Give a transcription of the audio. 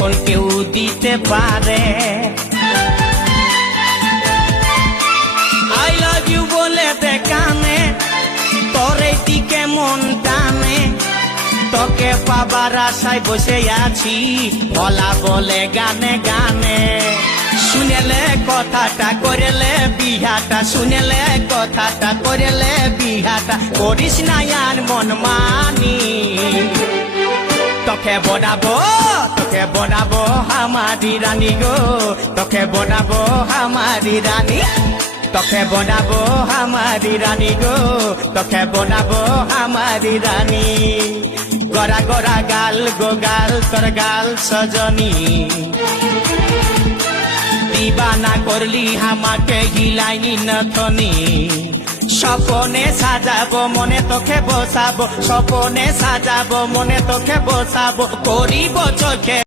কোন কেউ দিতে পারে। আই লাভ ইউ বলে দে কানে, তোরে দিকে মন টানে, তোকে পাবার আশায় বসে আছি, বলা বলে গানে গানে। শুনেলে কথাটা করেলে বিহাটা, শুনেলে কথাটা করেলে বিহাটা, করিস না আর মন মানি। তোকে বনাবো আমারি রানী গো, তোকে বনাবো আমারি রানী, তোকে বনাবো আমারি রানী গো, তোকে বনাবো আমারি রানী। গড়া গড়া গাল গো গাল, তোর গাল সজনী, দিবানা করলি আমাকে হিলাইনি নথনি। স্বপনে সাজাবো মনে তোকে বসাবো, স্বপনে সাজাবো মনে তোকে বসাবো, করিব চোখে